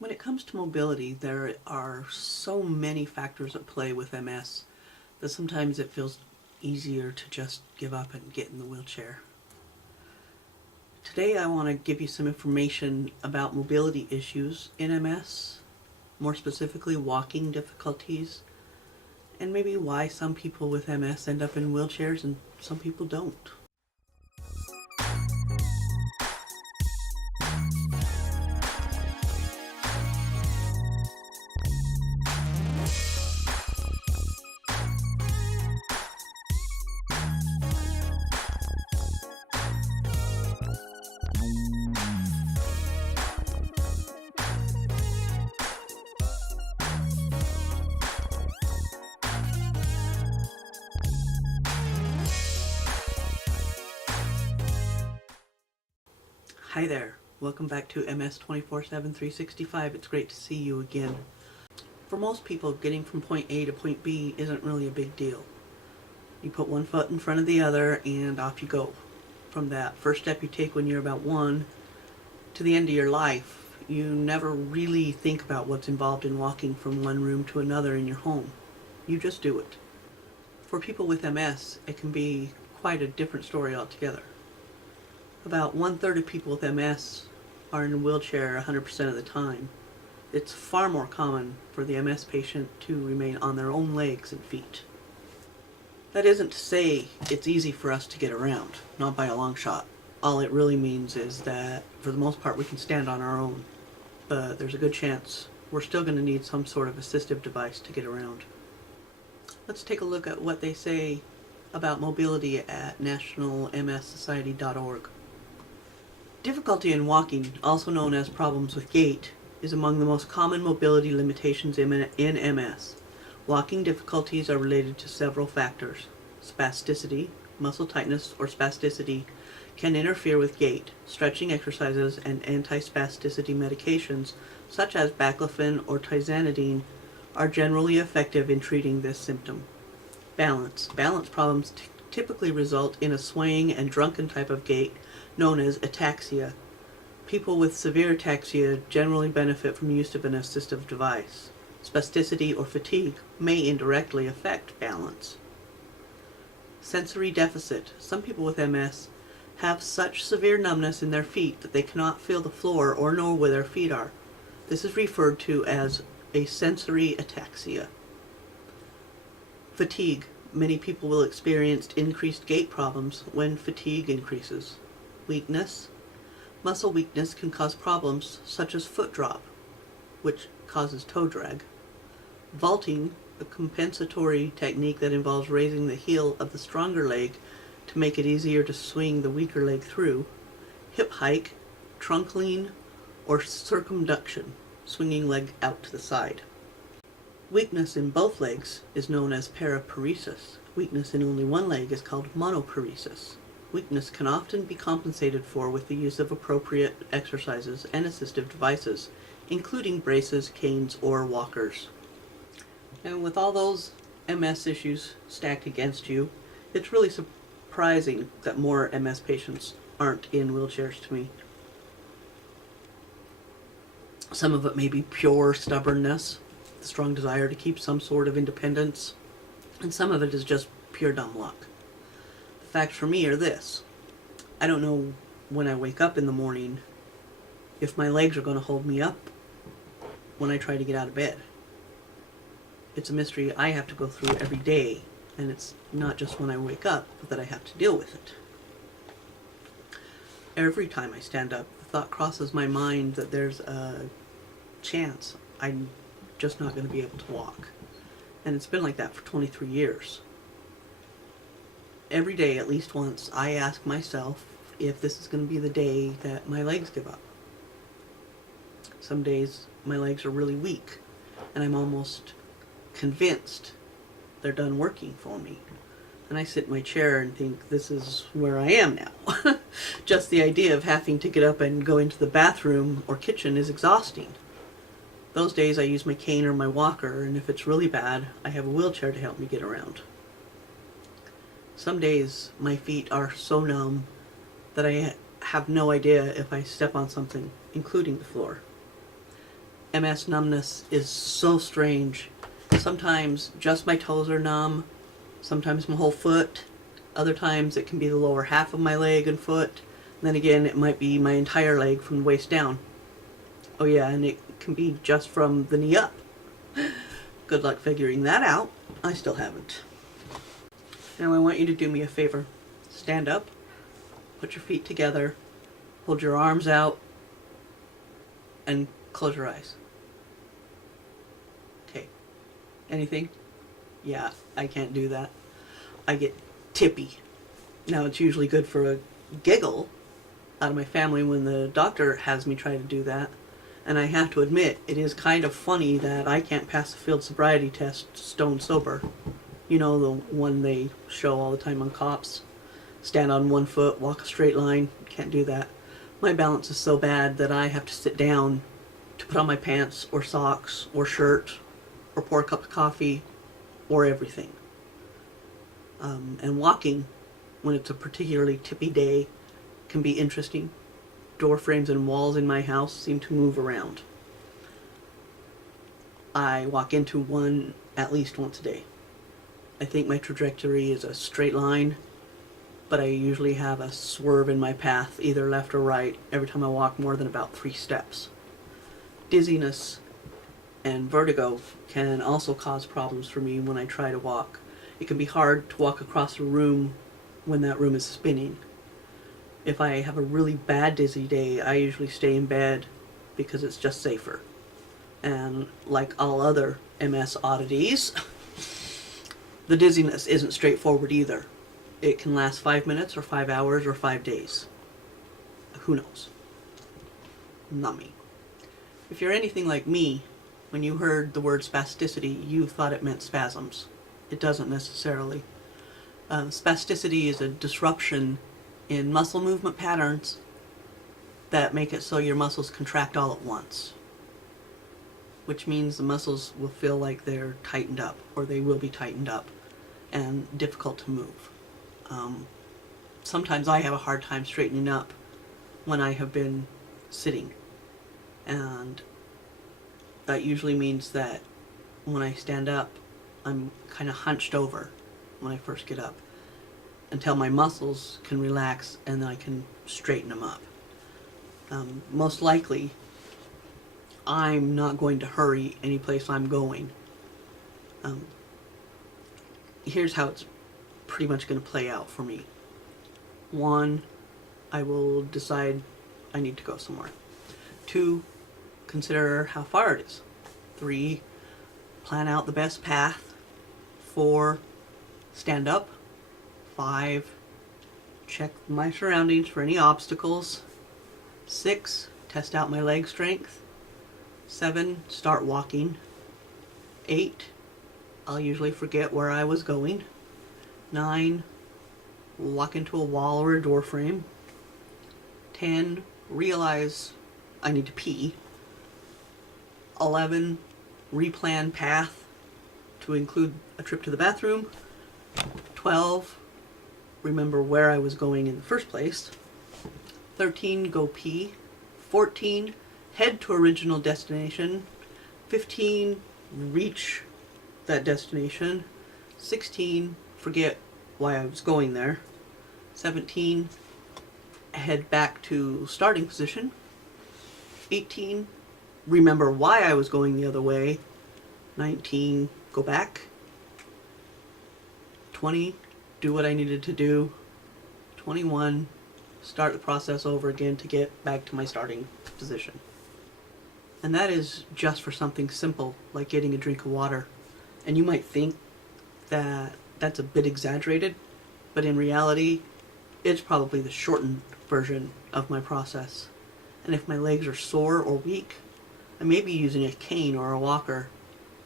When it comes to mobility, there are so many factors at play with MS that sometimes it feels easier to just give up and get in the wheelchair. Today I want to give you some information about mobility issues in MS, more specifically walking difficulties, and maybe why some people with MS end up in wheelchairs and some people don't. Hi there, welcome back to MS 24/7 365. It's great to see you again. For most people, getting from point A to point B isn't really a big deal. You put one foot in front of the other and off you go. From that first step you take when you're about one to the end of your life, you never really think about what's involved in walking from one room to another in your home. You just do it. For people with MS, it can be quite a different story altogether. About 1/3 of people with MS are in a wheelchair 100% of the time. It's far more common for the MS patient to remain on their own legs and feet. That isn't to say it's easy for us to get around, not by a long shot. All it really means is that for the most part we can stand on our own, but there's a good chance we're still going to need some sort of assistive device to get around. Let's take a look at what they say about mobility at nationalmssociety.org. Difficulty in walking, also known as problems with gait, is among the most common mobility limitations in MS. Walking difficulties are related to several factors. Spasticity, muscle tightness or spasticity, can interfere with gait. Stretching exercises and anti-spasticity medications, such as baclofen or tizanidine, are generally effective in treating this symptom. Balance. Balance problems typically result in a swaying and drunken type of gait known as ataxia. People with severe ataxia generally benefit from use of an assistive device. Spasticity or fatigue may indirectly affect balance. Sensory deficit. Some people with MS have such severe numbness in their feet that they cannot feel the floor or know where their feet are. This is referred to as a sensory ataxia. Fatigue. Many people will experience increased gait problems when fatigue increases. Weakness. Muscle weakness can cause problems such as foot drop, which causes toe drag. Vaulting, a compensatory technique that involves raising the heel of the stronger leg to make it easier to swing the weaker leg through. Hip hike, trunk lean, or circumduction, swinging leg out to the side. Weakness in both legs is known as paraparesis. Weakness in only one leg is called monoparesis. Weakness can often be compensated for with the use of appropriate exercises and assistive devices, including braces, canes, or walkers. And with all those MS issues stacked against you, it's really surprising that more MS patients aren't in wheelchairs to me. Some of it may be pure stubbornness, the strong desire to keep some sort of independence, and some of it is just pure dumb luck. The facts for me are this. I don't know when I wake up in the morning if my legs are going to hold me up when I try to get out of bed. It's a mystery I have to go through every day, and it's not just when I wake up, but that I have to deal with it. Every time I stand up, the thought crosses my mind that there's a chance I'm just not going to be able to walk. And it's been like that for 23 years. Every day, at least once, I ask myself if this is going to be the day that my legs give up. Some days my legs are really weak, and I'm almost convinced they're done working for me. And I sit in my chair and think, this is where I am now. Just the idea of having to get up and go into the bathroom or kitchen is exhausting. Those days I use my cane or my walker, and if it's really bad, I have a wheelchair to help me get around. Some days my feet are so numb that I have no idea if I step on something, including the floor. MS numbness is so strange. Sometimes just my toes are numb, sometimes my whole foot, other times it can be the lower half of my leg and foot, and then again it might be my entire leg from the waist down. Oh yeah, and it can be just from the knee up. Good luck figuring that out. I still haven't. Now I want you to do me a favor. Stand up, put your feet together, hold your arms out, and close your eyes. Okay. Anything? Yeah, I can't do that. I get tippy. Now it's usually good for a giggle out of my family when the doctor has me try to do that. And I have to admit, it is kind of funny that I can't pass the field sobriety test stone sober. You know, the one they show all the time on cops. Stand on one foot, walk a straight line. Can't do that. My balance is so bad that I have to sit down to put on my pants or socks or shirt or pour a cup of coffee or everything. And walking, when it's a particularly tippy day, can be interesting. Door frames and walls in my house seem to move around. I walk into one at least once a day. I think my trajectory is a straight line, but I usually have a swerve in my path, either left or right, every time I walk more than about 3 steps. Dizziness and vertigo can also cause problems for me when I try to walk. It can be hard to walk across a room when that room is spinning. If I have a really bad dizzy day, I usually stay in bed because it's just safer. And like all other MS oddities, the dizziness isn't straightforward either. It can last 5 minutes or 5 hours or 5 days. Who knows? Not me. If you're anything like me, when you heard the word spasticity, you thought it meant spasms. It doesn't necessarily. Spasticity is a disruption in muscle movement patterns that make it so your muscles contract all at once, which means the muscles will feel like they're tightened up, or they will be tightened up and difficult to move. Sometimes I have a hard time straightening up when I have been sitting, and that usually means that when I stand up, I'm kind of hunched over when I first get up, until my muscles can relax and then I can straighten them up. Most likely, I'm not going to hurry any place I'm going. Here's how it's pretty much going to play out for me. 1, I will decide I need to go somewhere. 2, consider how far it is. 3, plan out the best path. 4, stand up. 5, check my surroundings for any obstacles. 6, test out my leg strength. 7, start walking. 8, I'll usually forget where I was going. 9, walk into a wall or a door frame. 10, realize I need to pee. 11, replan path to include a trip to the bathroom. 12, remember where I was going in the first place. 13, go pee. 14, head to original destination. 15, reach that destination. 16, forget why I was going there. 17, head back to starting position. 18, remember why I was going the other way. 19, go back. 20, do what I needed to do. 21, start the process over again to get back to my starting position. And that is just for something simple like getting a drink of water. And you might think that that's a bit exaggerated, but in reality, it's probably the shortened version of my process. And if my legs are sore or weak, I may be using a cane or a walker,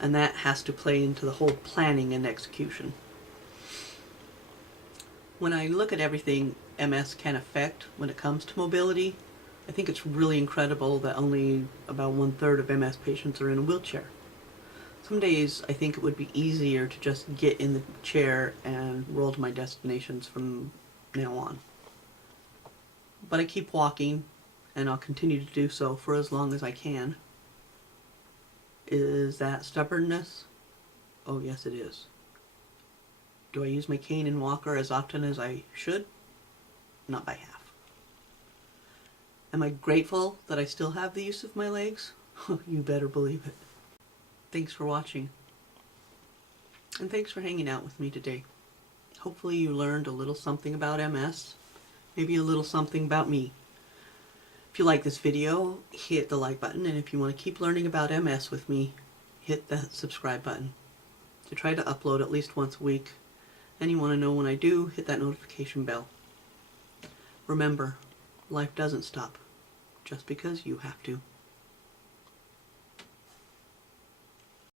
and that has to play into the whole planning and execution. When I look at everything MS can affect when it comes to mobility, I think it's really incredible that only about 1/3 of MS patients are in a wheelchair. Some days I think it would be easier to just get in the chair and roll to my destinations from now on. But I keep walking, and I'll continue to do so for as long as I can. Is that stubbornness? Oh yes it is. Do I use my cane and walker as often as I should? Not by half. Am I grateful that I still have the use of my legs? You better believe it. Thanks for watching. And thanks for hanging out with me today. Hopefully you learned a little something about MS, maybe a little something about me. If you like this video, hit the like button, and if you want to keep learning about MS with me, hit the subscribe button. I try to upload at least once a week, and you want to know when I do, hit that notification bell. Remember, life doesn't stop just because you have to.